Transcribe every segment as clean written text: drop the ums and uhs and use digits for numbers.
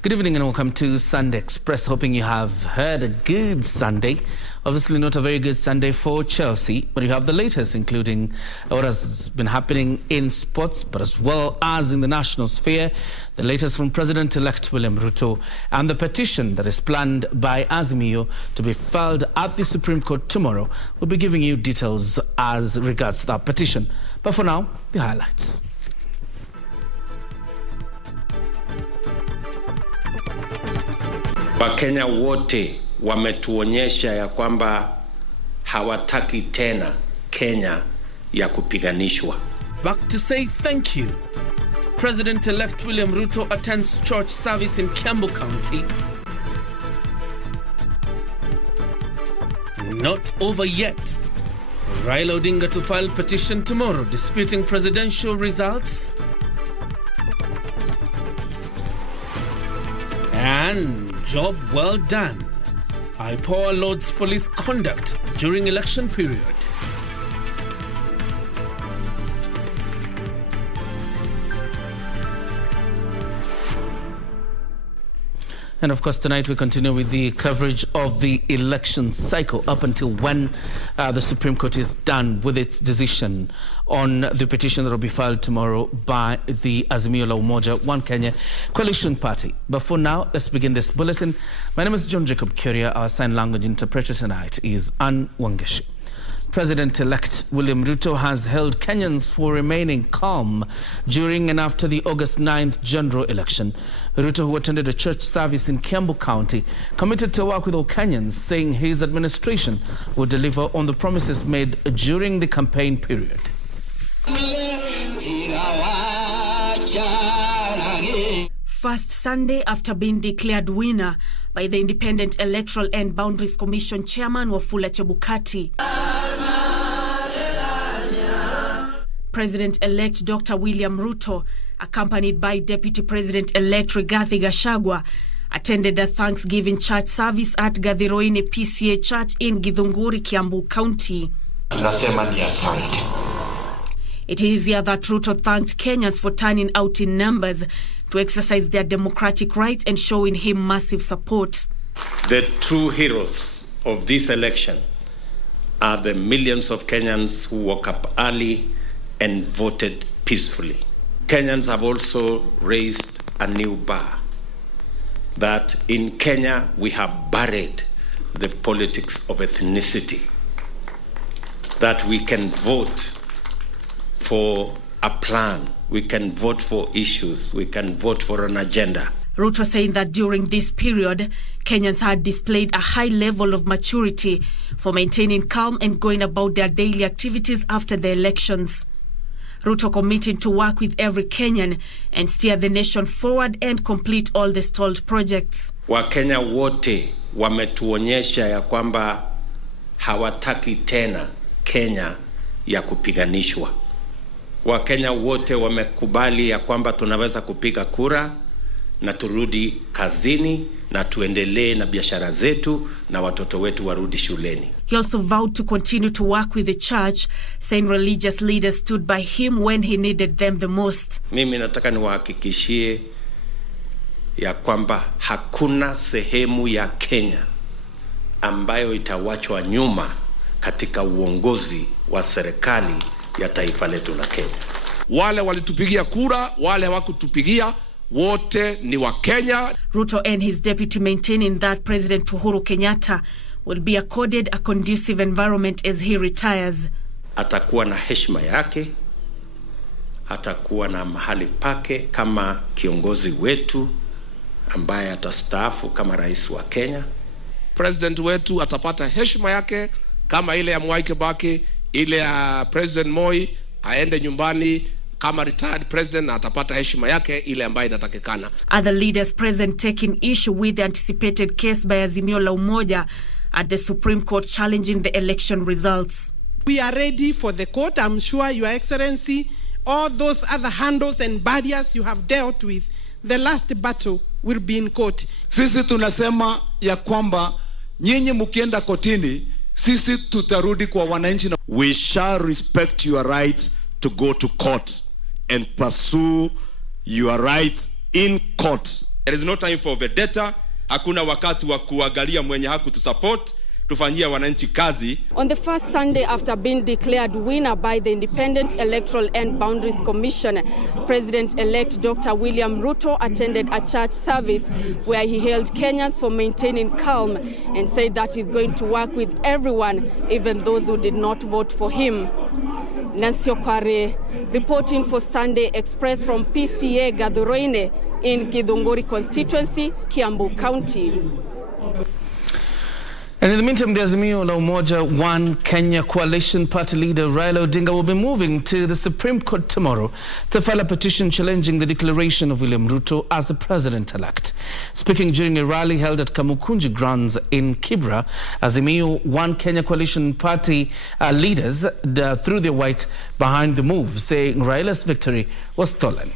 Good evening and welcome to Sunday Express. Hoping you have had a good Sunday. Obviously not a very good Sunday for Chelsea, but you have the latest, including what has been happening in sports, but as well as in the national sphere. The latest from President-elect William Ruto and the petition that is planned by Azimio to be filed at the Supreme Court tomorrow. We'll be giving you details as regards that petition. But for now, the highlights. Wakenya wote wametuonyesha ya kwamba hawataki tena Kenya ya kupiganishwa. Back to say thank you. President-elect William Ruto attends church service in Kiambu County. Not over yet. Raila Odinga to file petition tomorrow disputing presidential results. And job well done. IPOA Lord's police conduct during election period. And of course, tonight we continue with the coverage of the election cycle up until when the Supreme Court is done with its decision on the petition that will be filed tomorrow by the Azimio la Umoja One Kenya coalition party. But for now, let's begin this bulletin. My name is John Jacob Kioria. Our sign language interpreter tonight is Ann Wangeshi. President-elect William Ruto has held Kenyans for remaining calm during and after the August 9th general election. Ruto, who attended a church service in Kiambu County, committed to work with all Kenyans, saying his administration would deliver on the promises made during the campaign period. First Sunday after being declared winner by the Independent Electoral and Boundaries Commission Chairman Wafula Chebukati, President-elect Dr. William Ruto, accompanied by Deputy President-elect Rigathi Gachagua, attended a Thanksgiving church service at Gathiroine PCA Church in Githunguri, Kiambu County. It is here that Ruto thanked Kenyans for turning out in numbers to exercise their democratic right and showing him massive support. The true heroes of this election are the millions of Kenyans who woke up early and voted peacefully. Kenyans have also raised a new bar that in Kenya we have buried the politics of ethnicity, that we can vote for a plan, we can vote for issues, we can vote for an agenda. Ruto saying that during this period, Kenyans had displayed a high level of maturity for maintaining calm and going about their daily activities after the elections. Ruto committing to work with every Kenyan and steer the nation forward and complete all the stalled projects. Wakenya wote wametuonyesha ya kwamba hawataki tena Kenya ya kupiganishwa. Wakenya wote wamekubali ya kwamba tunaweza kupiga kura na turudi kazini na tuendelee na biashara zetu na watoto wetu warudi shuleni. He also vowed to continue to work with the church, saying religious leaders stood by him when he needed them the most. Mimi nataka niwahakikishie ya kwamba hakuna sehemu ya Kenya ambayo itawachwa nyuma katika uongozi wa serikali ya taifa letu la Kenya. Wale walitupigia kura, wale hawakutupigia, wote ni wa Kenya. Ruto and his deputy maintaining that President Uhuru Kenyatta will be accorded a conducive environment as he retires. Atakuwa na heshima yake, atakuwa na mahali pake kama kiongozi wetu ambaye atastaafu kama rais wa Kenya. President wetu atapata heshima yake kama ile ya Mwai Kibaki, ile ya President Moi, aende nyumbani kama retired president na atapata heshima yake ile ambayo inatakikana. Other leaders present taking issue with the anticipated case by Azimio la Umoja at the Supreme Court challenging the election results. We are ready for the court. I'm sure, Your Excellency, all those other handles and barriers you have dealt with, the last battle will be in court. Sisi tunasema ya kwamba nyinyi mkienda kotini, sisi tutarudi kwa wananchi. We shall respect your right to go to court and pursue your rights in court There is no time for vendetta. Hakuna wakati wa kuangalia mwenye hakutusupport. Tufanyia wananchi kazi. On the first Sunday after being declared winner by the Independent Electoral and Boundaries Commission, President-elect Dr. William Ruto attended a church service where he hailed Kenyans for maintaining calm and said that he's going to work with everyone, even those who did not vote for him. Nancy Okware, reporting for Sunday Express from PCA Gaduroine in Githunguri constituency, Kiambu County. And in the meantime, the Azimio la Umoja One Kenya coalition party leader Raila Odinga will be moving to the Supreme Court tomorrow to file a petition challenging the declaration of William Ruto as the president-elect. Speaking during a rally held at Kamukunji grounds in Kibra, Azimio One Kenya coalition party leaders threw their weight behind the move, saying Raila's victory was stolen.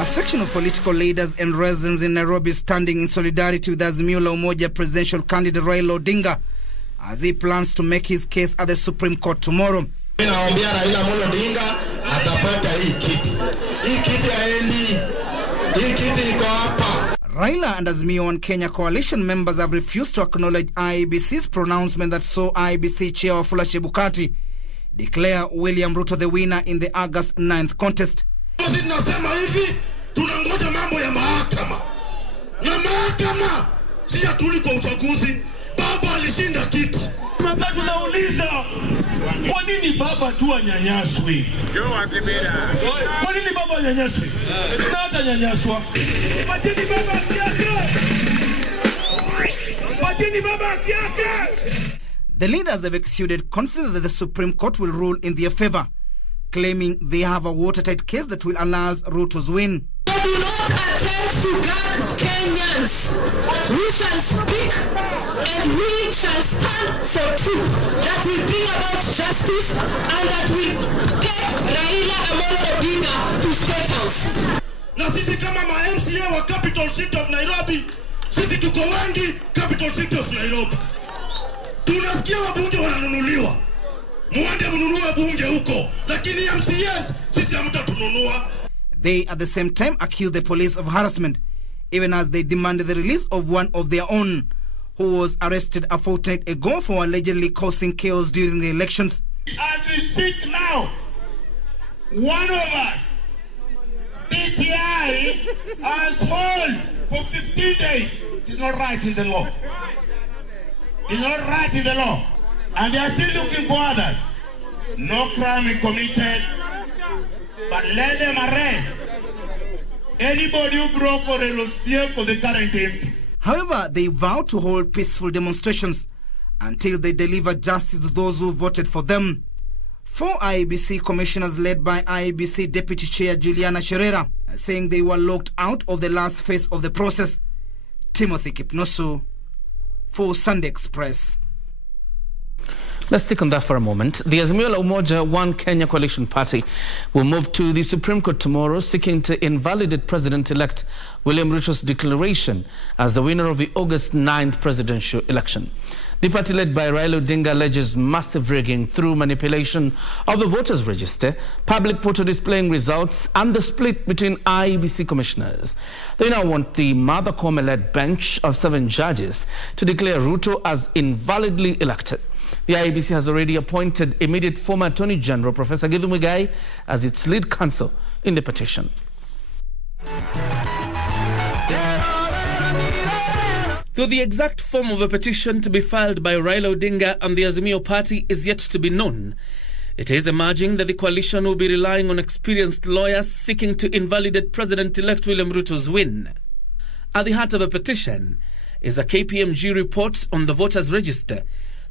A section of political leaders and residents in Nairobi standing in solidarity with Azimio la Umoja presidential candidate Raila Odinga as he plans to make his case at the Supreme Court tomorrow. Naombea Raila Odinga atapata hii kiti. Hii kiti haendi. Hii kiti iko hapa. Raila and Azimio One Kenya coalition members have refused to acknowledge IEBC's pronouncement that saw IEBC chair Wafula Chebukati declare William Ruto the winner in the August 9th contest. Sisi tunasema hivi, tunangoja mambo ya mahakama. Na mahakama si atuli kwa uchaguzi. Baba alishinda kiti. Baba tunauliza, kwa nini baba tu anyanyaswi? Kwa nini baba anyanyaswi? Na hata nyanyaswa. Pateni baba yake. Pateni baba yake. The leaders have exuded confidence that the Supreme Court will rule in their favor, claiming they have a watertight case that will allow Ruto's win. Do not attempt to gag Kenyans. We shall speak and we shall stand for truth that will bring about justice and that will take Raila Amolo Odinga to State House. Na sisi kama ma MCA wa capital city of Nairobi, sisi tuko wengi capital city of Nairobi. Tunasikia wabunge wananunuliwa. Muende mnunue bunge huko, lakini MCAs sisi hamtatununua. They at the same time accuse the police of harassment, even as they demanded the release of one of their own, who was arrested a fortnight ago for allegedly causing chaos during the elections. As we speak now, one of us, DCI, has hold for 15 days. It is not right in the law. It is not right in the law. And they are still looking for others. No crime is committed, but let them arrest anybody who broke or was fear for the current MP. However, they vow to hold peaceful demonstrations until they deliver justice to those who voted for them. 4 IEBC commissioners led by IEBC Deputy Chair Juliana Sherera saying they were locked out of the last phase of the process. Timothy Kipnosu for Sunday Express. Let's stick on that for a moment. The Azimio la Umoja One Kenya coalition party will move to the Supreme Court tomorrow, seeking to invalidate President-elect William Ruto's declaration as the winner of the August 9th presidential election. The party led by Raila Odinga alleges massive rigging through manipulation of the voters' register, public portal displaying results, and the split between IEBC commissioners. They now want the Martha Koome-led bench of 7 judges to declare Ruto as invalidly elected. The IEBC has already appointed immediate former Attorney General Professor Githu Muigai as its lead counsel in the petition. Though the exact form of a petition to be filed by Raila Odinga and the Azimio party is yet to be known, it is emerging that the coalition will be relying on experienced lawyers seeking to invalidate President-elect William Ruto's win. At the heart of a petition is a KPMG report on the voters' register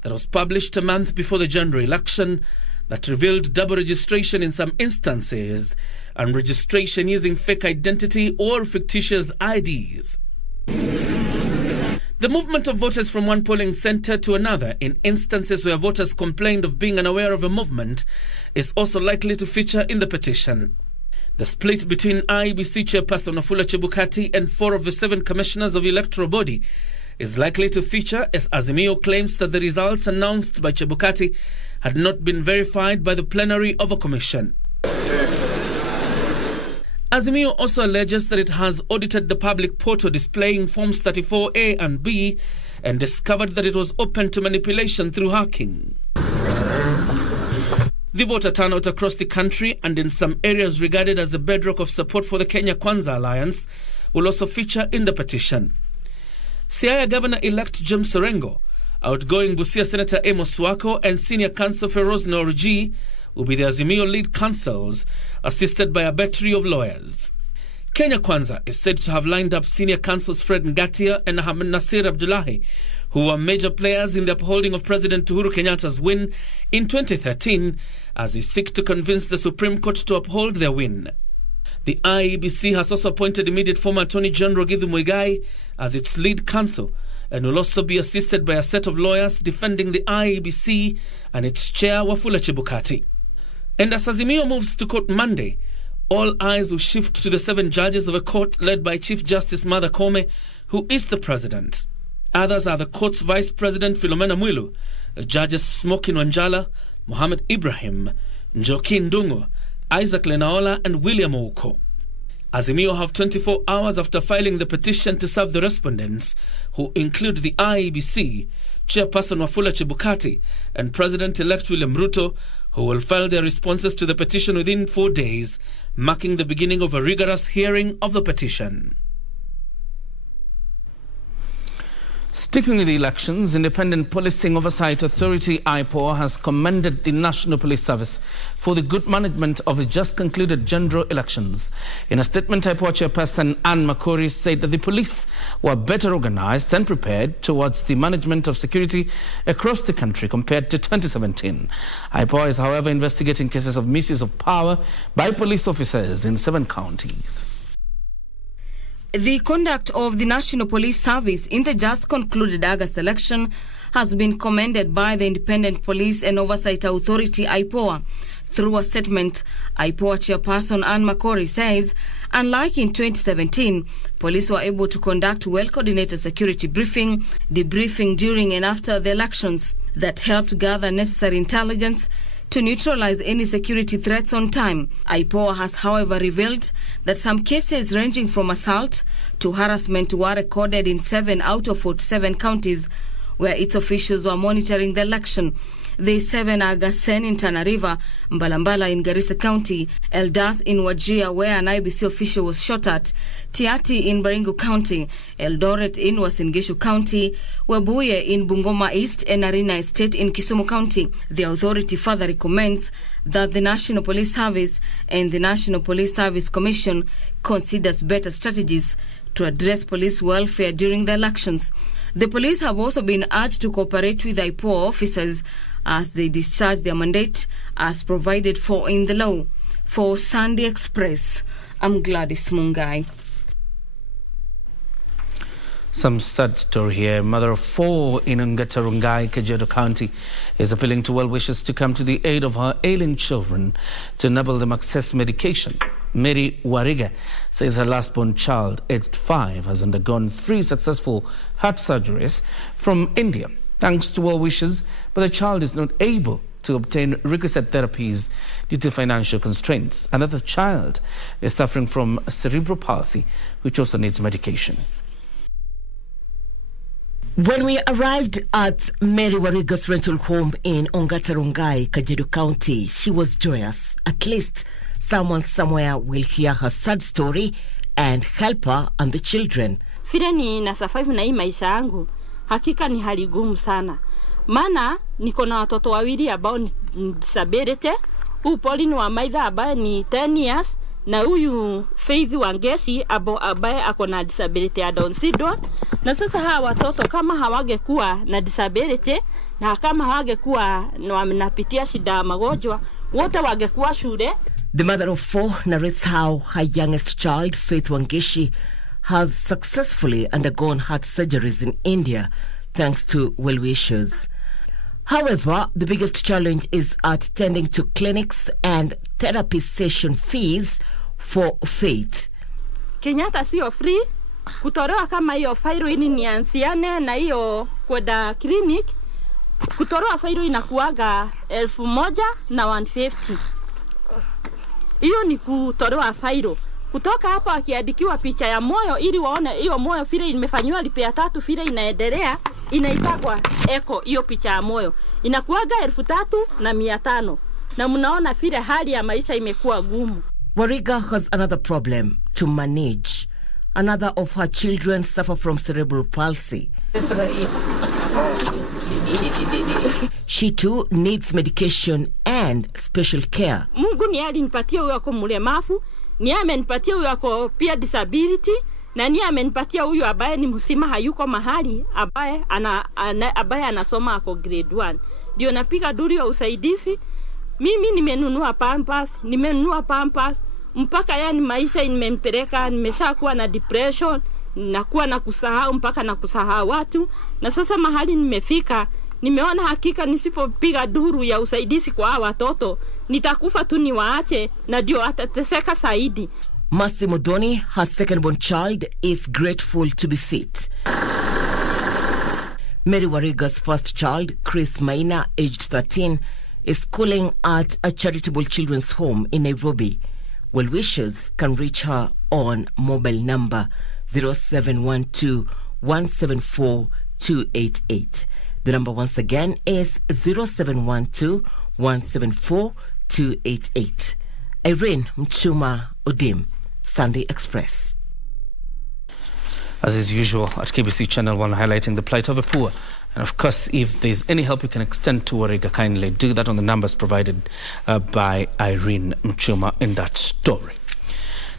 that was published a month before the general election that revealed double registration in some instances and registration using fake identity or fictitious IDs. The movement of voters from one polling centre to another in instances where voters complained of being unaware of a movement is also likely to feature in the petition. The split between IEBC chairperson Wafula Chebukati and 4 of the 7 commissioners of the electoral body is likely to feature as Azimio claims that the results announced by Chebukati had not been verified by the plenary of a commission. Azimio also alleges that it has audited the public portal displaying Forms 34A and B and discovered that it was open to manipulation through hacking. The voter turnout across the country and in some areas regarded as the bedrock of support for the Kenya Kwanza Alliance will also feature in the petition. Siaya Governor-elect James Orengo, outgoing Busia Senator Amos Wako, and Senior Counsel Feroz Noruji will be the Azimio lead counsels, assisted by a battery of lawyers. Kenya Kwanza is said to have lined up senior counsels Fred Ngatia and Ahmed Nasir Abdullahi, who were major players in the upholding of President Uhuru Kenyatta's win in 2013, as they seek to convince the Supreme Court to uphold their win. The IEBC has also appointed immediate former Attorney General Githu Muigai as its lead counsel, and will also be assisted by a set of lawyers defending the IEBC and its chair Wafula Chebukati. And as Azimio moves to court Monday, all eyes will shift to the 7 judges of a court led by Chief Justice Martha Koome, who is the president. Others are the court's Vice President Philomena Mwilu, Judges Smokin Wanjala, Mohamed Ibrahim, Njoki Ndungu, Isaac Lenaola, and William Ouko. Azimio have 24 hours after filing the petition to serve the respondents, who include the IEBC, Chairperson Wafula Chebukati, and President-elect William Ruto, who will file their responses to the petition within 4 days, marking the beginning of a rigorous hearing of the petition. Sticking with the elections, Independent Policing Oversight Authority (IPOA) has commended the National Police Service for the good management of the just concluded general elections. In a statement, IPOA Chairperson Anne Makori said that the police were better organized and prepared towards the management of security across the country compared to 2017. IPOA is, however, investigating cases of misuse of power by police officers in 7 counties. The conduct of the National Police Service in the just concluded August election has been commended by the Independent Police and Oversight Authority (IPOA). Through a statement, IPOA Chairperson Anne Makori says, unlike in 2017, police were able to conduct well-coordinated security debriefing during and after the elections that helped gather necessary intelligence to neutralize any security threats on time. IPOA has, however, revealed that some cases ranging from assault to harassment were recorded in 7 out of 47 counties where its officials were monitoring the election. The 7 are Gasen in Tana River, Mbalambala in Garissa County, Eldas in Wajir where an IBC official was shot at, Tiati in Baringo County, Eldoret in Uasin Gishu County, Webuye in Bungoma East and Arena Estate in Kisumu County. The authority further recommends that the National Police Service and the National Police Service Commission considers better strategies to address police welfare during the elections. The police have also been urged to cooperate with IPOA officers as they discharge their mandate as provided for in the law. For Sunday Express, I'm Gladys Mungai. Some sad story here. Mother of 4 in Ngatarungai, Kajiado County, is appealing to well-wishers to come to the aid of her ailing children to enable them access medication. Mary Wariga says her last-born child, aged 5, has undergone 3 successful heart surgeries from India, thanks to well-wishers, but the child is not able to obtain requisite therapies due to financial constraints. Another child is suffering from cerebral palsy, which also needs medication. When we arrived at Mary Wariga's rental home in Ongatarungai, Kajiado County, she was joyous. At least someone somewhere will hear her sad story and help her and the children. Vile ni nasurvive na hii maisha yangu, hakika ni hali gumu sana. Maana niko na watoto wawili ambao ni disability. Huyu Pauline wa Maitha ambaye ni 10 years na huyu Faith Wangeci ambaye ako na disability ya Down syndrome. Na sasa hawa watoto kama hawangekuwa na disability na kama hawangekuwa wanapitia shida magonjwa, wote wangekuwa shule. The mother of 4 narrates how her youngest child, Faith Wangeci, has successfully undergone heart surgeries in India thanks to well-wishers. However, the biggest challenge is attending to clinics and therapy session fees for Faith. Kenyatta sio free. Kutolewa kama hiyo fairo ini niansiane na hiyo kwenda clinic Kutoroa failo inakuaga 1,000 na 150. Hiyo ni kutoroa failo. Kutoka hapo akiandikiwa picha ya moyo ili waone hiyo moyo vile imefanywa repair 3 vile inaendelea, inaitagwa echo. Hiyo picha ya moyo inakuaga 3,500, na mnaona vile hali ya maisha imekuwa gumu. Wariga has another problem to manage. Another of her children suffer from cerebral palsy. She too needs medication and special care. Mungu ni alinipatia huyo ako mlemavu, ni amenipatia huyo ako pia disability, na ni amenipatia huyo ambaye ni msima hayuko mahali, ambaye anasoma ako grade 1. Ndio napiga duri ya usaidizi. Mimi nimenunua pampers mpaka yani maisha imempeleka, nimeshakuwa na depression, nakuwa na kusahau mpaka na kusahau watu. Na sasa mahali nimefika, nimeona hakika nisipopiga duru ya usaidizi kwa hawa watoto nitakufa tu niwaache, na ndio atateseka zaidi. Mercy Modoni, her second-born child, is grateful to be fit. Mary Wariga's first child, Chris Maina, aged 13, is schooling at a charitable children's home in Nairobi. Well-wishers can reach her on mobile number 0712 174 288. The number once again is 0712 174 288. Irene Mchuma Odim, Sunday Express. As is usual at KBC Channel 1, highlighting the plight of the poor. And of course, if there's any help you can extend to Wariga, kindly do that on the numbers provided by Irene Mchuma in that story.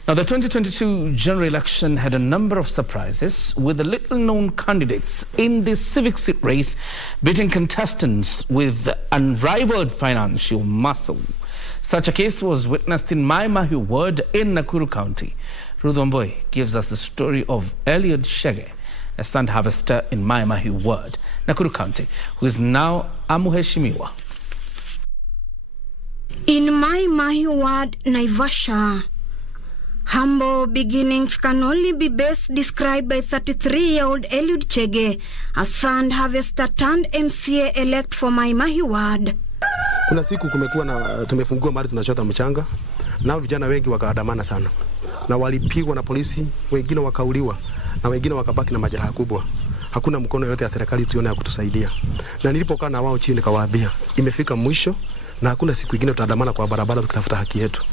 Now, the 2022 general election had a number of surprises, with the little-known candidates in the civic seat race beating contestants with unrivaled financial muscle. Such a case was witnessed in Mai Mahiu ward in Nakuru County. Ruth Wamboi gives us the story of Eliud Shege, a sand harvester in Mai Mahiu ward, Nakuru County, who is now amuheshimiwa. In Mai Mahiu ward, Naivasha, humble beginnings can only be best described by 33-year-old Eliud Shege, a sand harvester turned MCA-elect for Mai Mahiu ward. Kuna siku kumekuwa na tumefungua mahali tunachota mchanga, nao vijana wengi wakaandamana sana, na walipigwa na polisi, wengine wakauliwa, na wengine wakabaki na majeraha kubwa. Hakuna mkono yote ya serikali tuone ya kutusaidia. Na nilipokaa na wao chini nikawaambia, imefika mwisho na hakuna siku nyingine tutaandamana kwa barabara tukitafuta haki yetu.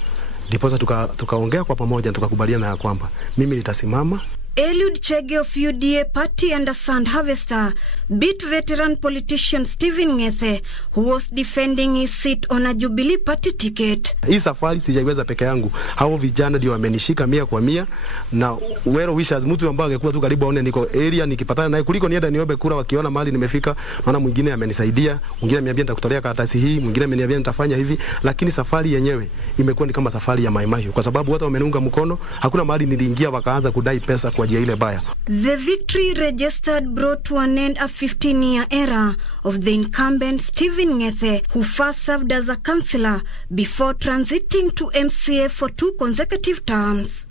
Ndipo tukaongea kwa pamoja, tukakubaliana ya kwamba mimi nitasimama. Eliud Shege of UDA party and a sand harvester beat veteran politician Stephen Ngethe, who was defending his seat on a Jubilee party ticket. Hii safari sijaiweza peke yangu. Hao vijana ndio wamenishika 100%, na well wishers, mtu ambaye angekuwa tu karibu aone niko area nikipatana naye kuliko nienda niombe kura, wakiona mahali nimefika, naona mwingine amenisaidia, mwingine ameniambia nitakutolea karatasi hii, mwingine ameniambia nitafanya hivi, lakini safari yenyewe imekuwa ni kama safari ya Mai Mahiu, kwa sababu watu wameniunga mkono. Hakuna mahali niliingia wakaanza kudai pesa kwa ile baya. The victory registered brought to an end a 15-year era of the incumbent Stephen Ngethe, who first served as a councillor before transiting to MCA for 2 consecutive terms.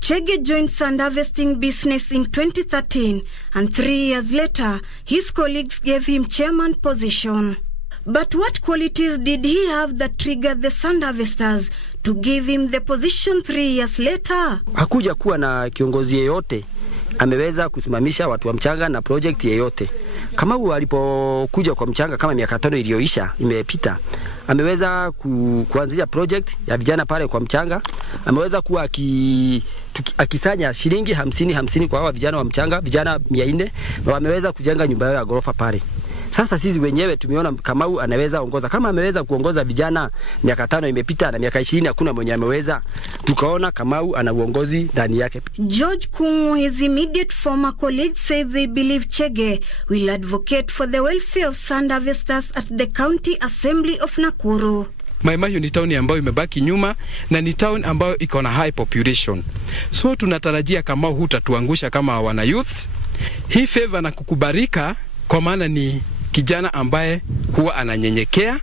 Shege joined sand harvesting business in 2013, and 3 years later, his colleagues gave him chairman position. But what qualities did he have that triggered the sand harvesters to give him the position 3 years later? Hakuja kuwa na kiongozi yeyote ameweza kusimamisha watu wa mchanga na project yeyote. Kama huyu alipokuja kwa mchanga kama miaka 5 iliyoisha imepita, ameweza kuanzisha project ya vijana pale kwa mchanga. Ameweza kuwa akisanya shilingi 50 kwa hawa vijana wa mchanga, vijana 400, na wameweza kujenga nyumba yao ya gorofa pale. Sasa sisi wenyewe tumeona kama huyu anaweza ongoza, kama ameweza kuongoza vijana miaka 5 imepita na miaka 20 hakuna mwenye ameweza, tukaona kama huyu ana uongozi ndani yake. George Kungu, his immediate former colleague, says they believe Shege will advocate for the welfare of sand harvesters at the County Assembly of Nakuru. Mai Mahiu ni town ambayo imebaki nyuma na ni town ambayo iko na high population. So tunatarajia kama hutatuangusha kama wana youth. Hii favor na kukubarika kwa maana ni kijana ambaye huwa ananyenyekea.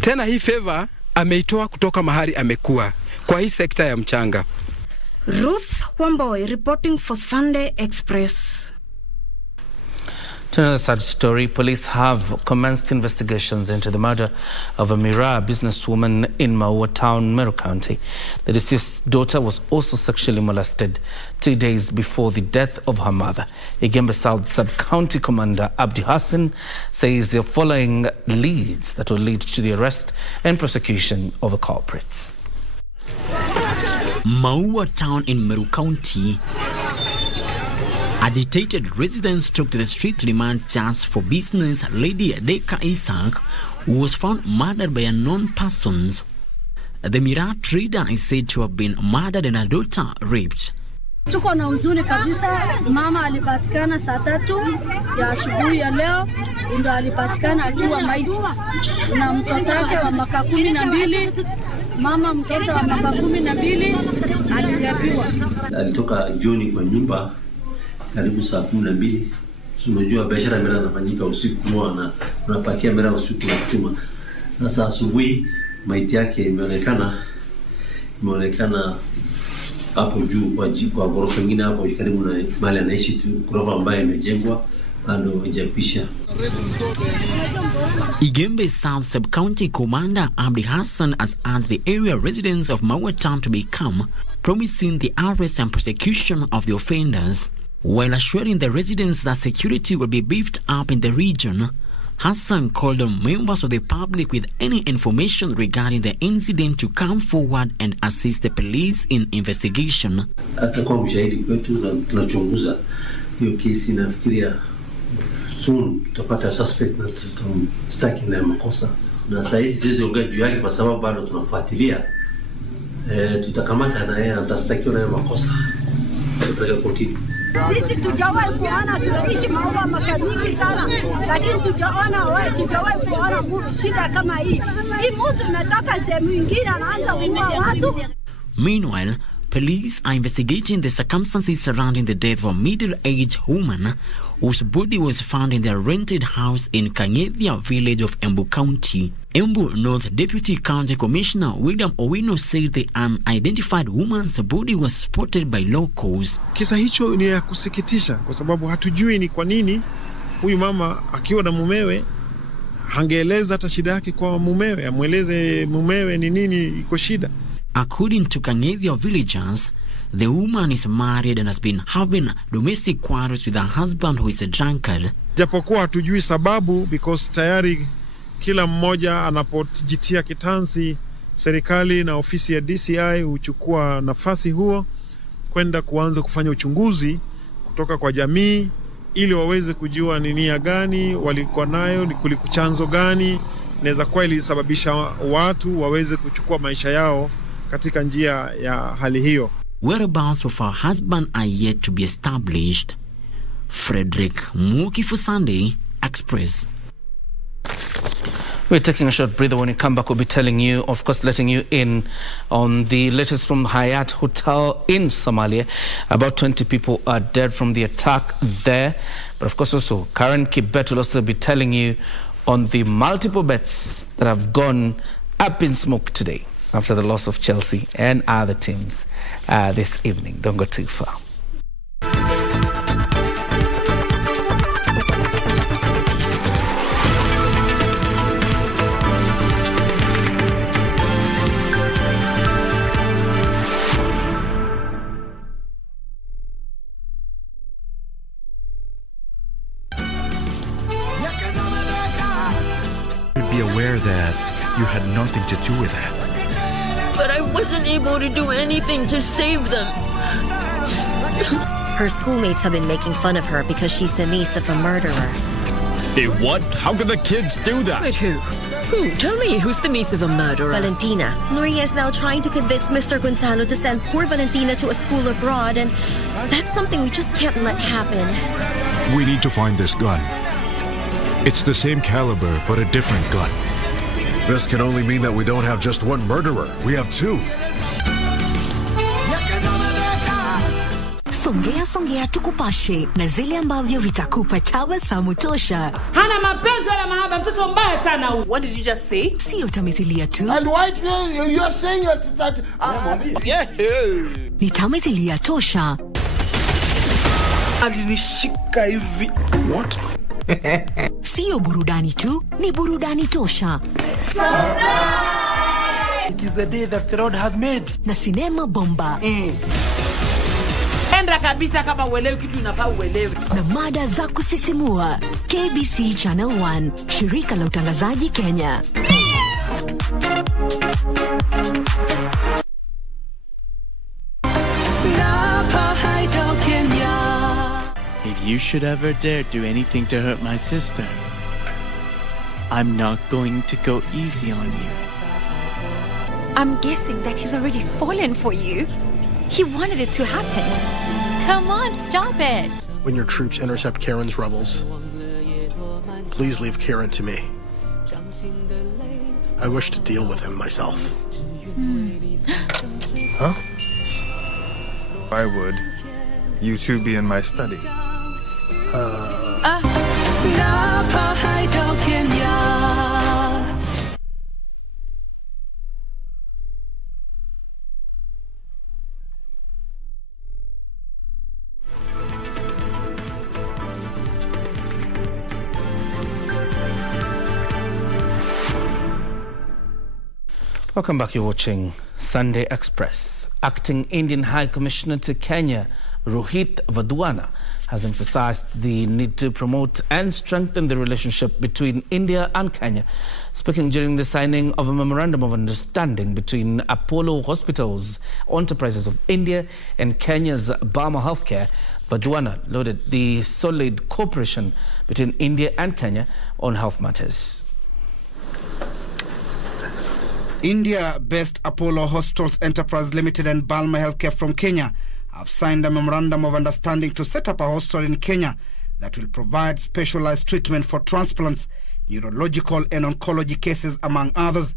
Tena hii favor ameitoa kutoka mahali amekuwa kwa hii sekta ya mchanga. Ruth Wamboi reporting for Sunday Express. To another sad story, police have commenced investigations into the murder of a Miraa businesswoman in Maua Town, Meru County. The deceased daughter was also sexually molested 2 days before the death of her mother. Igembe South Sub-County Commander Abdi Hassan says they're following leads that will lead to the arrest and prosecution of the culprits. Maua Town in Meru County. Agitated residents took to the street to demand justice for business lady Deka Isaac, who was found murdered by unknown persons. The Miraa trader is said to have been murdered and her daughter raped. Tuko na huzuni kabisa. Mama alipatikana saa 3 ya asubuhi ya leo, ndio alipatikana akiwa maiti na mtoto wake wa miaka 12. Mama mtoto wa miaka 12 alirepiwa. Alitoka jioni kwa nyumba karibu saa 12. Unajua biashara Miraa inafanyika usiku, na unapakia Miraa usiku na kutuma. Sasa asubuhi maiti yake imeonekana hapo juu kwa ghorofa nyingine hapo karibu na mahali anaishi tu, ghorofa ambayo imejengwa bado haijakwisha. Igembe South Sub-County Commander Abdi Hassan has urged the area residents of Maua Town to be calm, promising the arrest and prosecution of the offenders, while assuring the residents that security will be beefed up in the region. Hassan called on members of the public with any information regarding the incident to come forward and assist the police in investigation. Atakuwa mshahidi kwetu na tunachunguza hiyo kesi. Nafikiria soon tutapata suspect na tutamstaki na makosa, na sasa hizi siwezi ongea juu yake kwa sababu bado tunafuatilia. Tutakamata na yeye, atastakiwa na makosa tutapeleka kotini. Sisi tujawahi kuona, tunaishi Maua miaka mingi sana, lakini tujawahi kuona shida kama hii. Hii mtu anatoka sehemu nyingine anaanza kuua watu. Meanwhile, police are investigating the circumstances surrounding the death of a middle-aged woman whose body was found in their rented house in Kangethia village of Embu County. Embu North Deputy County Commissioner William Owino said the unidentified woman's body was spotted by locals. Kisa hicho ni ya kusikitisha kwa sababu hatujui ni kwa nini huyu mama akiwa na mumewe hangeeleza hata shida yake kwa mumewe, amweleze mumewe ni nini iko shida. According to Kangethia villagers, the woman is married and has been having domestic quarrels with her husband who is a drunkard. Japokuwa hatujui sababu, because tayari kila mmoja anapojitia kitansi, serikali na ofisi ya DCI huchukua nafasi huo kwenda kuanza kufanya uchunguzi kutoka kwa jamii ili waweze kujua ni nia gani walikuwa nayo, ni kuliko chanzo gani inaweza kuwa ilisababisha watu waweze kuchukua maisha yao katika njia ya hali hiyo. Whereabouts of her husband are yet to be established. Frederick Muki for Sunday Express. We're taking a short breather. When we come back, we'll be telling you, of course, letting you in on the latest from Hyatt Hotel in Somalia. About 20 people are dead from the attack there. But of course, also, Karen Kibet will also be telling you on the multiple bets that have gone up in smoke today after the loss of Chelsea and other teams this evening. Don't go too far. Be aware that you had nothing to do with it. But I wasn't able to do anything to save them. Her schoolmates have been making fun of her because she's the niece of a murderer. Hey, what? How could the kids do that? Wait, who? Who? Tell me, who's the niece of a murderer? Valentina. Nuria is now trying to convince Mr. Gonzalo to send poor Valentina to a school abroad, and that's something we just can't let happen. We need to find this gun. It's the same caliber, but a different gun. This can only mean that we don't have just one murderer. We have two. Songea tukupashe na zile ambavyo vitakupa tabasamu tosha. Hana mapenzi wala mahaba, mtoto mbaya sana huyu. What did you just say? Sio tamthilia tu. And why you're saying that Ni tamthilia tosha. Alinishika hivi. What? Sio burudani tu, ni burudani tosha. It is the day that the Lord has made. Na sinema bomba. Enda kabisa kama uelewi kitu inafaa uelewe. Na mada za kusisimua. KBC Channel 1, shirika la utangazaji Kenya. If you should ever dare do anything to hurt my sister, I'm not going to go easy on you. I'm guessing that he's already fallen for you. He wanted it to happen. Come on, stop it. When your troops intercept Karen's rebels, please leave Karen to me. I wish to deal with him myself. Huh? Why would you two be in my study? Welcome back. You're watching Sunday Express. Acting Indian High Commissioner to Kenya, Rohit Vadwana, has emphasized the need to promote and strengthen the relationship between India and Kenya. Speaking during the signing of a memorandum of understanding between Apollo Hospitals Enterprises of India and Kenya's Burma Healthcare, Vadwana lauded the solid cooperation between India and Kenya on health matters. India-based Apollo Hospitals Enterprise Limited and Burma Healthcare from Kenya have signed a memorandum of understanding to set up a hospital in Kenya that will provide specialized treatment for transplants, neurological and oncology cases, among others.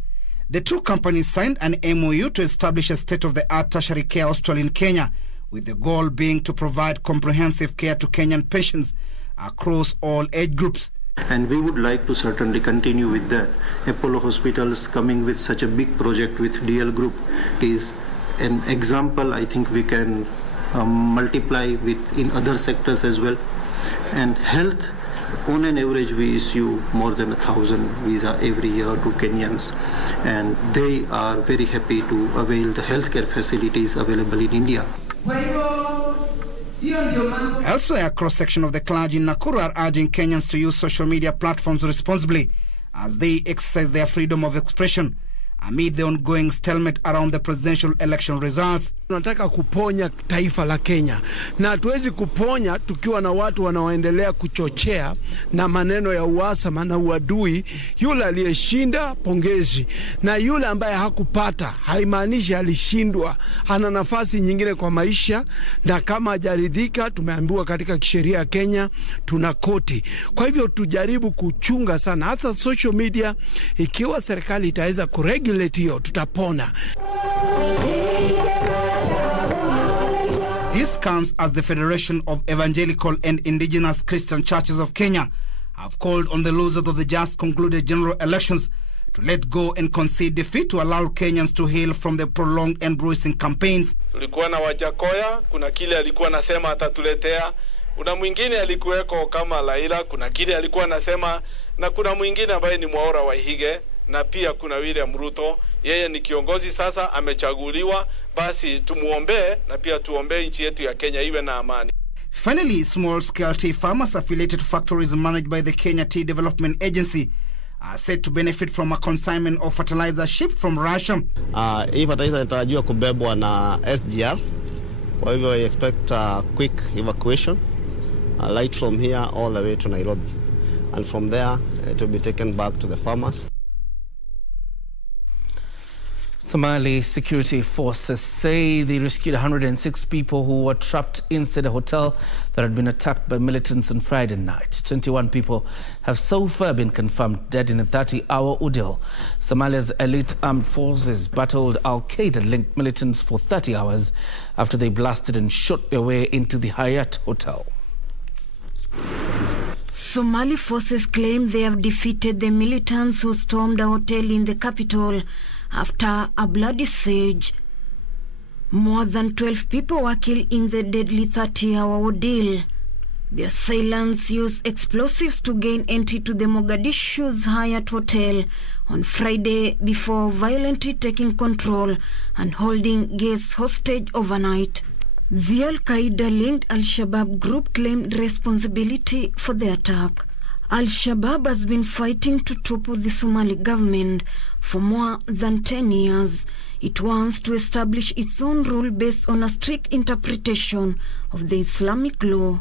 The two companies signed an MOU to establish a state-of-the-art tertiary care hospital in Kenya, with the goal being to provide comprehensive care to Kenyan patients across all age groups. And we would like to certainly continue with that. Apollo Hospitals coming with such a big project with DL Group is an example I think we can multiply with in other sectors as well. And health, on an average, we issue more than 1,000 visa every year to Kenyans. And they are very happy to avail the healthcare facilities available in India. Elsewhere, a cross-section of the clergy in Nakuru are urging Kenyans to use social media platforms responsibly as they exercise their freedom of expression amid the ongoing stalemate around the presidential election results. Tunataka kuponya taifa la Kenya, na hatuwezi kuponya tukiwa na watu wanaoendelea kuchochea na maneno ya uhasama na uadui. Yule aliyeshinda, pongezi, na yule ambaye hakupata haimaanishi alishindwa. Ana nafasi nyingine kwa maisha, na kama hajaridhika, tumeambiwa katika kisheria ya Kenya tuna koti. Kwa hivyo tujaribu kuchunga sana, hasa social media. Ikiwa serikali itaweza kuregulate hiyo, tutapona. This comes as the Federation of Evangelical and Indigenous Christian Churches of Kenya have called on the losers of the just concluded general elections to let go and concede defeat to allow Kenyans to heal from the prolonged and bruising campaigns. Tulikuwa na Wajakoya, kuna kile alikuwa nasema atatuletea, kuna mwingine alikuweko kama Laila, kuna kile alikuwa nasema, na kuna mwingine ambaye ni Mwaura Waihige, na pia kuna William Ruto. Yeye ni kiongozi sasa, amechaguliwa, basi tumuombe na pia tuombe nchi yetu ya Kenya iwe na amani. Finally, small-scale tea farmers affiliated to factories managed by the Kenya Tea Development Agency are said to benefit from a consignment of fertilizer shipped from Russia. Hii fertilizer inatarajiwa kubebwa na SGR. Kwa hivyo I expect quick evacuation, light from here all the way to Nairobi. And from there, it will be taken back to the farmers. Somali security forces say they rescued 106 people who were trapped inside a hotel that had been attacked by militants on Friday night. 21 people have so far been confirmed dead in a 30-hour ordeal. Somalia's elite armed forces battled Al-Qaeda-linked militants for 30 hours after they blasted and shot their way into the Hyatt Hotel. Somali forces claim they have defeated the militants who stormed a hotel in the capital after a bloody siege. More than 12 people were killed in the deadly 30-hour ordeal. The assailants used explosives to gain entry to the Mogadishu's Hyatt Hotel on Friday before violently taking control and holding guests hostage overnight. The Al-Qaeda-linked Al-Shabaab group claimed responsibility for the attack. Al-Shabaab has been fighting to topple the Somali government for more than 10 years. It wants to establish its own rule based on a strict interpretation of the Islamic law.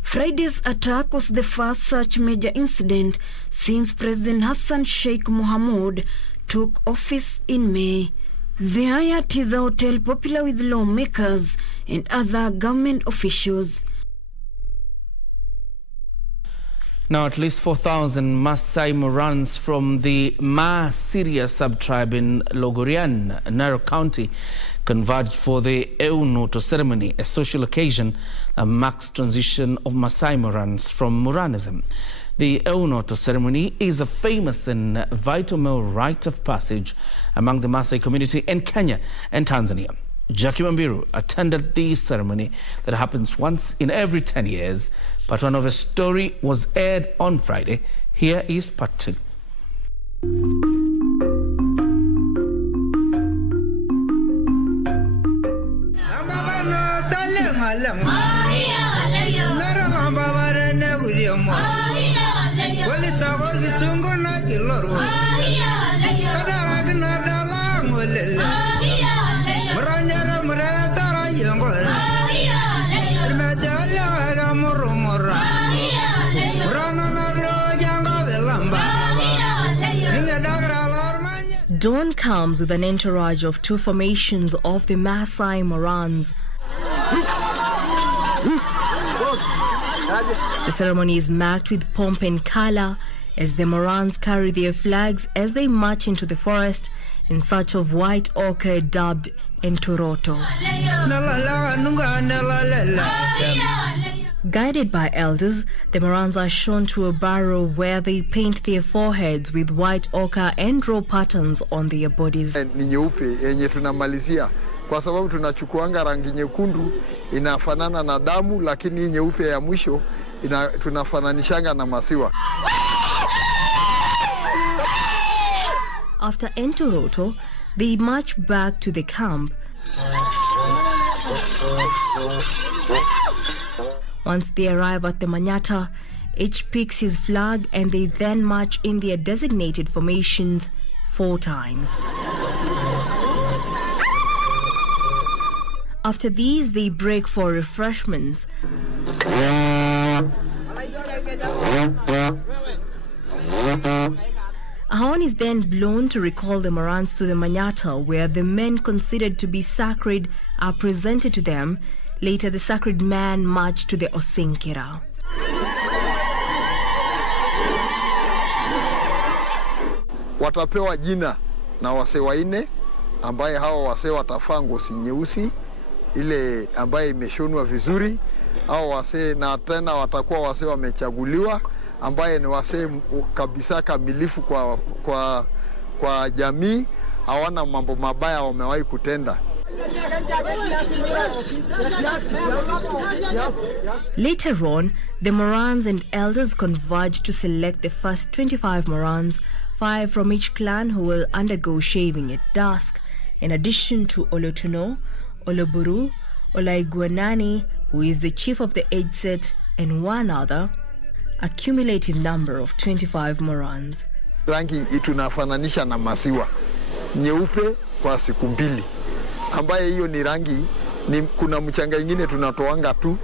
Friday's attack was the first such major incident since President Hassan Sheikh Mohamud took office in May. The Hyatt is a hotel popular with lawmakers and other government officials. Now, at least 4,000 Maasai Morans from the Maasai sub-tribe in Logorian, Narok County, converged for the Eunoto ceremony, a social occasion that marks transition of Maasai Morans from Moranism. The Eunoto ceremony is a famous and vital male rite of passage among the Maasai community in Kenya and Tanzania. Jackie Mambiru attended the ceremony that happens once in every 10 years, but one of his story was aired on Friday. Here is part 2. Dawn comes with an entourage of 2 formations of the Maasai Morans. The ceremony is marked with pomp and color as the Morans carry their flags as they march into the forest in search of white ochre dubbed Entoroto. Guided by elders, the Morans are shown to a barrow where they paint their foreheads with white ochre and draw patterns on their bodies. Ni nyeupe yenye tunamalizia kwa sababu tunachukuanga rangi nyekundu inafanana na damu, lakini nyeupe ya mwisho tunafananishanga na masiwa. After Entoroto, they march back to the camp. Once they arrive at the Manyata, each picks his flag and they then march in their designated formations 4 times. After these, they break for refreshments. A horn is then blown to recall the Morans to the Manyata, where the men considered to be sacred are presented to them. Later, the sacred man marched to the Osinkira. Watapewa jina na wase waine, ambaye hawa wase watafaa ngozi nyeusi ile ambaye imeshonwa vizuri. Hao wase na tena watakuwa wase wamechaguliwa, ambaye ni wase kabisa kamilifu kwa jamii, hawana mambo mabaya wamewahi kutenda. Later on, the Morans and elders converged to select the first 25 Morans, 5 from each clan who will undergo shaving at dusk, in addition to Olotuno, Oloburu, Olaiguanani, who is the chief of the age set, and 1 other, a cumulative number of 25 Morans. Rangi itunafananisha na masiwa, nyeupe kwa siku 2. Ambaye hiyo ni rangi kuna mchanga ingine tunatoanga tu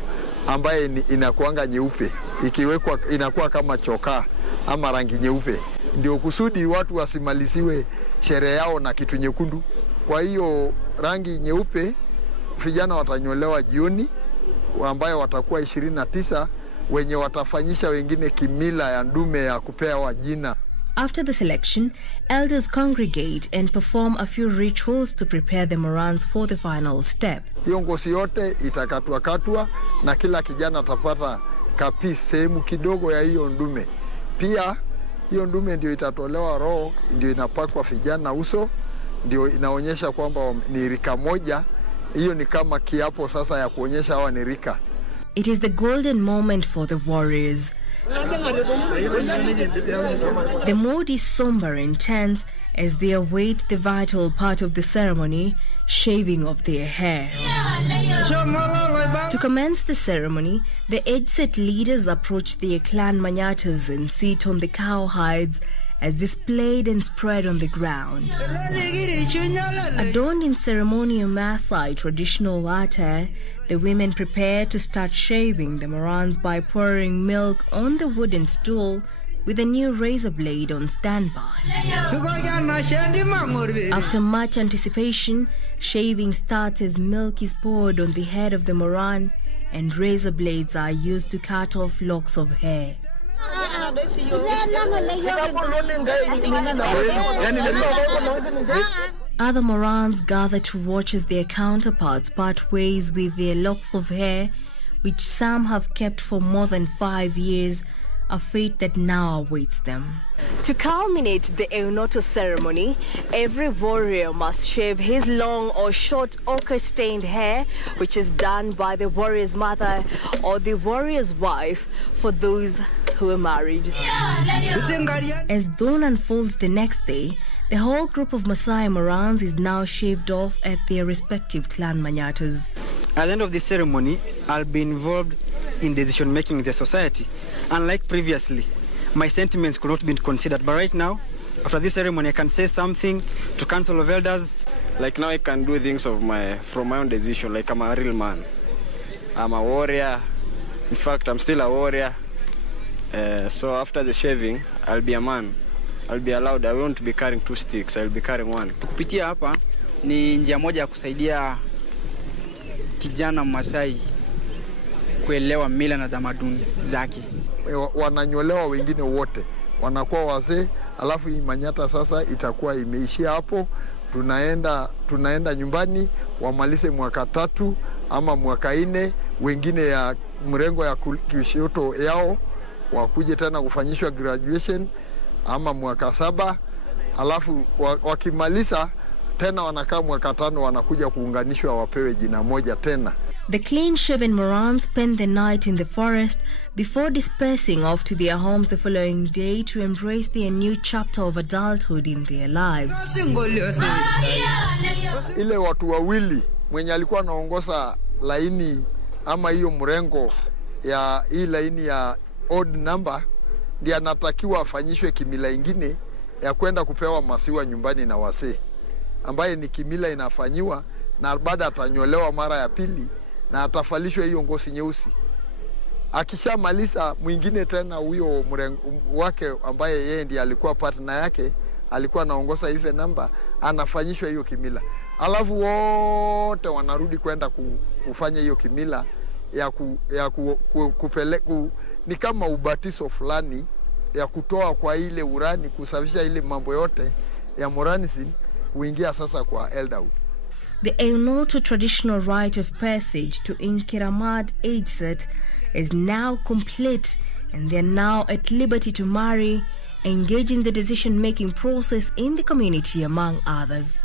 ambaye inakuanga nyeupe, ikiwekwa inakuwa kama chokaa ama rangi nyeupe, ndio kusudi watu wasimaliziwe sherehe yao na kitu nyekundu. Kwa hiyo rangi nyeupe vijana watanyolewa jioni, ambaye watakuwa 29 wenye watafanyisha wengine kimila ya ndume ya kupewa jina. After the selection, elders congregate and perform a few rituals to prepare the Morans for the final step. Hiyo ngozi yote itakatwa na kila kijana atapata kapi sehemu kidogo ya hiyo ndume. Pia hiyo ndume ndio itatolewa roho, ndio inapakwa vijana uso, ndio inaonyesha kwamba ni rika moja. Hiyo ni kama kiapo sasa ya kuonyesha hawa ni rika. It is the golden moment for the warriors. The mood is somber and tense as they await the vital part of the ceremony, shaving of their hair. To commence the ceremony, the age-set leaders approach their clan manyatas and sit on the cow hides as displayed and spread on the ground. Adorned in ceremonial Maasai traditional attire, the women prepare to start shaving the Morans by pouring milk on the wooden stool with a new razor blade on standby. After much anticipation, shaving starts as milk is poured on the head of the Moran and razor blades are used to cut off locks of hair. Other Morans gather to watch as their counterparts part ways with their locks of hair, which some have kept for more than 5 years, a fate that now awaits them. To culminate the Eunoto ceremony, every warrior must shave his long or short ochre-stained hair, which is done by the warrior's mother or the warrior's wife for those who are married. As dawn unfolds the next day, the whole group of Maasai Morans is now shaved off at their respective clan manyatas. At the end of the ceremony, I'll be involved in decision-making in the society. Unlike previously, my sentiments could not be considered. But right now, after this ceremony, I can say something to Council of Elders. Like now I can do things from my own decision, like I'm a real man. I'm a warrior. In fact, I'm still a warrior. So after the shaving, I'll be a man. I'll be allowed. I won't be carrying 2 sticks. I'll be carrying 1. Kupitia hapa ni njia moja ya kusaidia kijana Maasai kuelewa mila na tamaduni zake. Wananyolewa wengine wote, wanakuwa wazee, alafu hii manyata sasa itakuwa imeishia hapo. Tunaenda nyumbani, wamalize mwaka 3 ama mwaka 4, wengine ya mrengo ya kishoto yao wakuje tena kufanyishwa graduation ama mwaka 7, alafu wakimaliza tena wanakaa mwaka 5, wanakuja kuunganishwa wapewe jina moja tena. The clean-shaven Morans spend the night in the forest before dispersing off to their homes the following day to embrace their new chapter of adulthood in their lives. Ile watu wawili mwenye alikuwa anaongoza laini ama hiyo mrengo ya hii laini ya odd number ndiye anatakiwa afanyishwe kimila ingine ya kwenda kupewa masiwa nyumbani na wasee, ambaye ni kimila inafanyiwa na baada atanyolewa mara ya pili na atafalishwa hiyo ngozi nyeusi. Akishamaliza mwingine tena huyo wake ambaye yeye ndiye alikuwa partner yake, alikuwa anaongoza hizo namba, anafanyishwa hiyo kimila. Alafu wote wanarudi kwenda kufanya hiyo kimila ni kama ubatizo fulani ya kutoa kwa ile urani, kusafisha ile mambo yote ya moranism, kuingia sasa kwa elderhood. The Eunoto traditional rite of passage to Inkiramad age-set is now complete, and they are now at liberty to marry, engage in the decision-making process in the community, among others.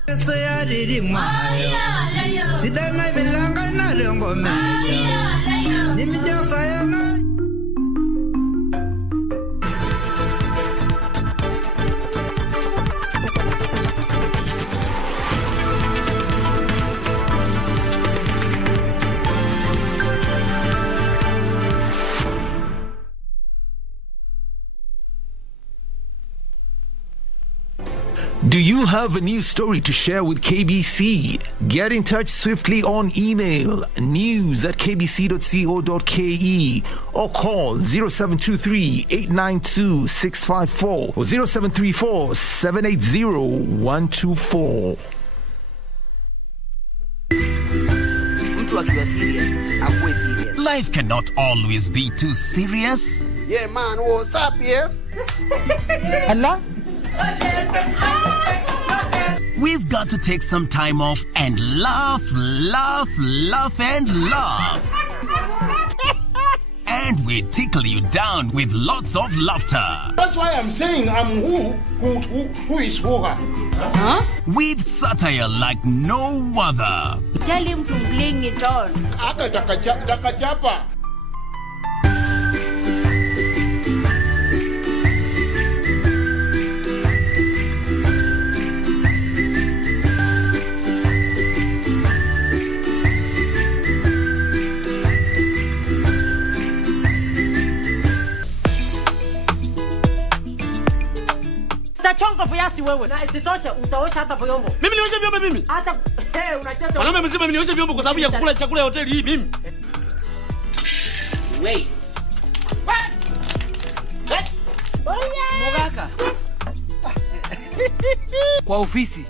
Do you have a news story to share with KBC? Get in touch swiftly on email news@kbc.co.ke or call 0723-892-654 or 0734-780-124. Life cannot always be too serious. Yeah, man, what's up here? Allah? We've got to take some time off and laugh and laugh. And we tickle you down with lots of laughter. That's why I'm saying I'm who is who. Huh? With satire like no other. Tell him to bring it on. basi wewe. Na isitoshe utaosha hata vyombo. Mimi nioshe vyombo mimi? Hata unacheza. Mwanaume mzima mimi nioshe vyombo kwa sababu ya kukula chakula ya hoteli hii mimi. Wait. Mogaka. Kwa ofisi.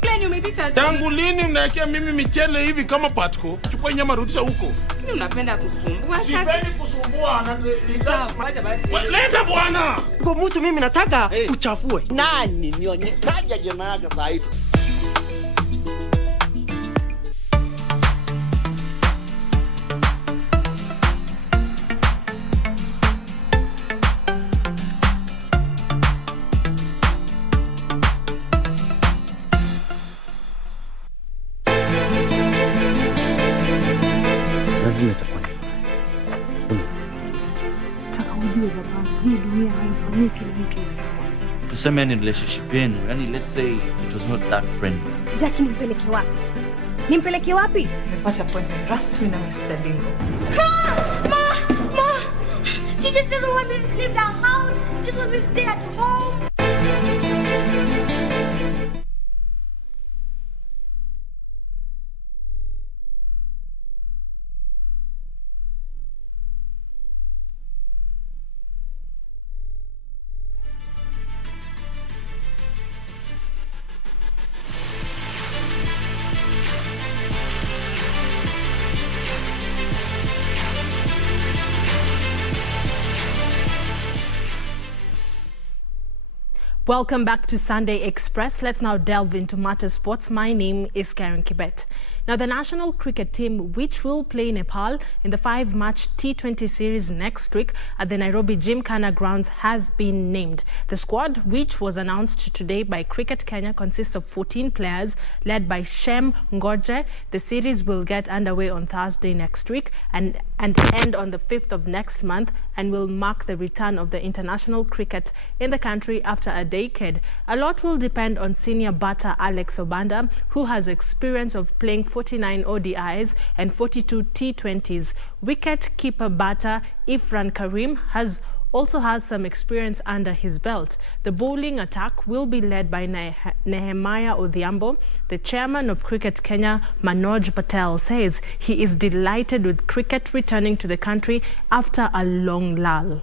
Plani umepita. Tangu lini mnaekea mimi michele hivi kama patko? Chukua nyama rudisha huko. Mimi unapenda kusumbua sasa. Sipendi kusumbua. Leta bwana. Kwa mtu mimi nataka uchafue. Nani nione taja jina yake saa hivi. Lazima itakuwa ni ujue baba, hii dunia haifanyii kila mtu sawa. tuseme ni relationship yenu, yani let's say it was not that friendly. Jackie, nimpeleke wapi? Nimpeleke wapi? Nimepata appointment rasmi na Mr. Dingo. Ma! She just doesn't want me to leave the house. She just wants me to stay at home. Welcome back to Sunday Express. Let's now delve into matter sports. My name is Karen Kibet. Now, the national cricket team, which will play Nepal in the 5-match T20 series next week at the Nairobi Gymkhana grounds, has been named. The squad, which was announced today by Cricket Kenya, consists of 14 players led by Shem Ngoje. The series will get underway on Thursday next week and end on the 5th of next month, and will mark the return of the international cricket in the country after a decade. A lot will depend on senior batter Alex Obanda, who has experience of playing 49 ODIs and 42 T20s. Wicket-keeper batter Ifran Karim also has some experience under his belt. The bowling attack will be led by Nehemiah Odhiambo. The chairman of Cricket Kenya, Manoj Patel, says he is delighted with cricket returning to the country after a long lull.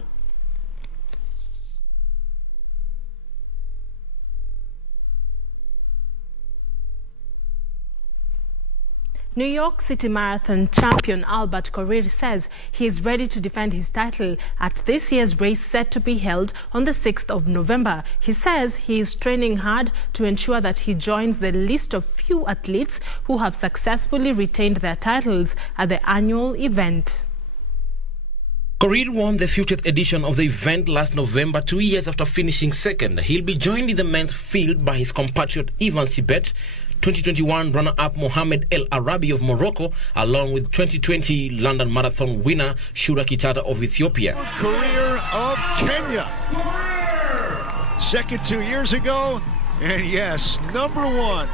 New York City Marathon champion Albert Korir says he is ready to defend his title at this year's race set to be held on the 6th of November. He says he is training hard to ensure that he joins the list of few athletes who have successfully retained their titles at the annual event. Korir won the 50th edition of the event last November, 2 years after finishing second. He'll be joined in the men's field by his compatriot Ivan Sibet, 2021 runner-up Mohamed El Arabi of Morocco, along with 2020 London Marathon winner Shura Kitata of Ethiopia. Career of Kenya. Second 2 years ago, and yes, number one.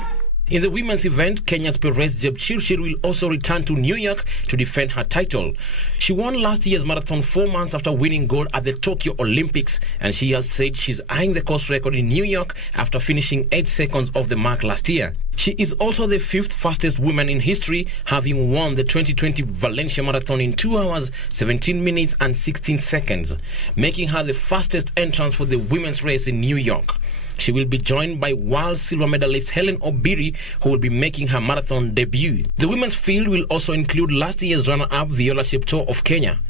In the women's event, Kenya's Perez Jepchirchir will also return to New York to defend her title. She won last year's marathon 4 months after winning gold at the Tokyo Olympics, and she has said she's eyeing the course record in New York after finishing 8 seconds off the mark last year. She is also the 5th fastest woman in history, having won the 2020 Valencia Marathon in 2 hours, 17 minutes and 16 seconds, making her the fastest entrant for the women's race in New York. She will be joined by world silver medalist Helen Obiri, who will be making her marathon debut. The women's field will also include last year's runner-up Viola Cheptoo of Kenya,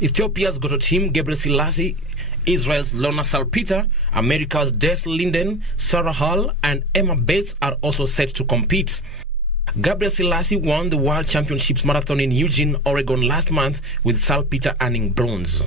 Ethiopia's Goto team Gebre Selassie, Israel's Lona Salpeter, America's Des Linden, Sarah Hall and Emma Bates are also set to compete. Gabriel Selassie won the World Championships Marathon in Eugene, Oregon last month, with Salpeter earning bronze.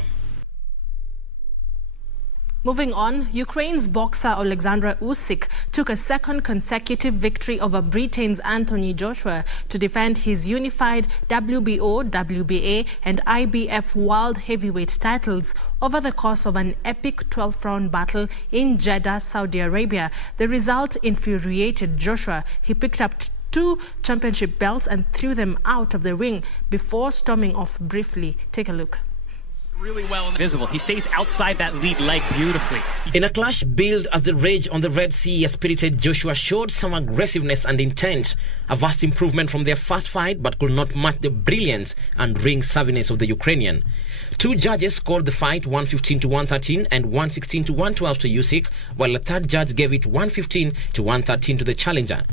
Moving on, Ukraine's boxer Alexandra Usyk took a second consecutive victory over Britain's Anthony Joshua to defend his unified WBO, WBA and IBF World Heavyweight titles over the course of an epic 12-round battle in Jeddah, Saudi Arabia. The result infuriated Joshua. He picked up 2 championship belts and threw them out of the ring before storming off briefly. Take a look. Really well visible. He stays outside that lead leg beautifully. In a clash billed as the rage on the Red Sea, a spirited Joshua showed some aggressiveness and intent. A vast improvement from their first fight, but could not match the brilliance and ring savviness of the Ukrainian. Two judges scored the fight 115 to 113 and 116 to 112 to Usyk, while a third judge gave it 115 to 113 to the challenger.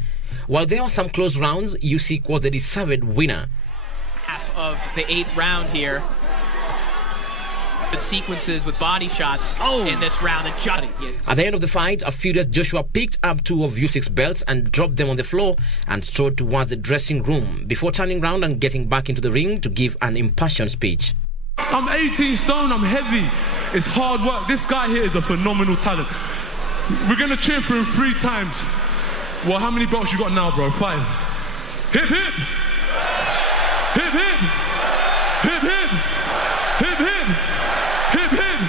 While there were some close rounds, Usyk was the deserved winner. Half of the 8th round here. Sequences with body shots in this round. At the end of the fight, a furious Joshua picked up two of Usyk's belts and dropped them on the floor and strode towards the dressing room before turning round and getting back into the ring to give an impassioned speech. I'm 18 stone, I'm heavy. It's hard work. This guy here is a phenomenal talent. We're going to cheer for him 3 times. Well, how many belts you got now, bro? 5. Hip, hip. Hip, hip. Hip, hip. Hip, hip. Hip, hip.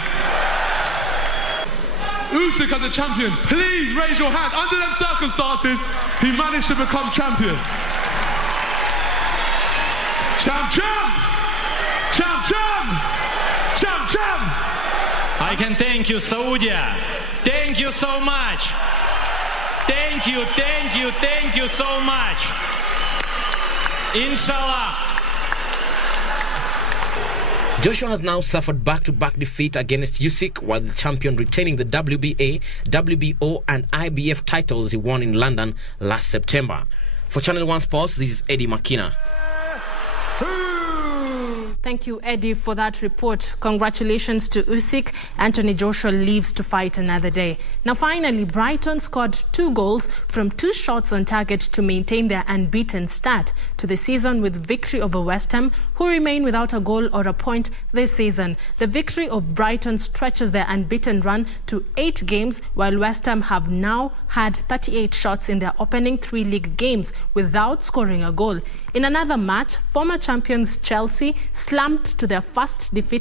Usyk as a champion, please raise your hand. Under them circumstances, he managed to become champion. Champ, champ! Champ, champ! Champ, champ! I can thank you, Saudi. Thank you so much. Thank you, thank you, thank you so much. Inshallah. Joshua has now suffered back-to-back defeat against Usyk, while the champion retaining the WBA, WBO and IBF titles he won in London last September. For Channel 1 Sports, this is Eddie Makina. Thank you, Eddie, for that report. Congratulations to Usyk. Anthony Joshua lives to fight another day. Now, finally, Brighton scored 2 goals from 2 shots on target to maintain their unbeaten start to the season with victory over West Ham, who remain without a goal or a point this season. The victory of Brighton stretches their unbeaten run to 8 games, while West Ham have now had 38 shots in their opening 3 league games without scoring a goal. In another match, former champions Chelsea slumped to their first defeat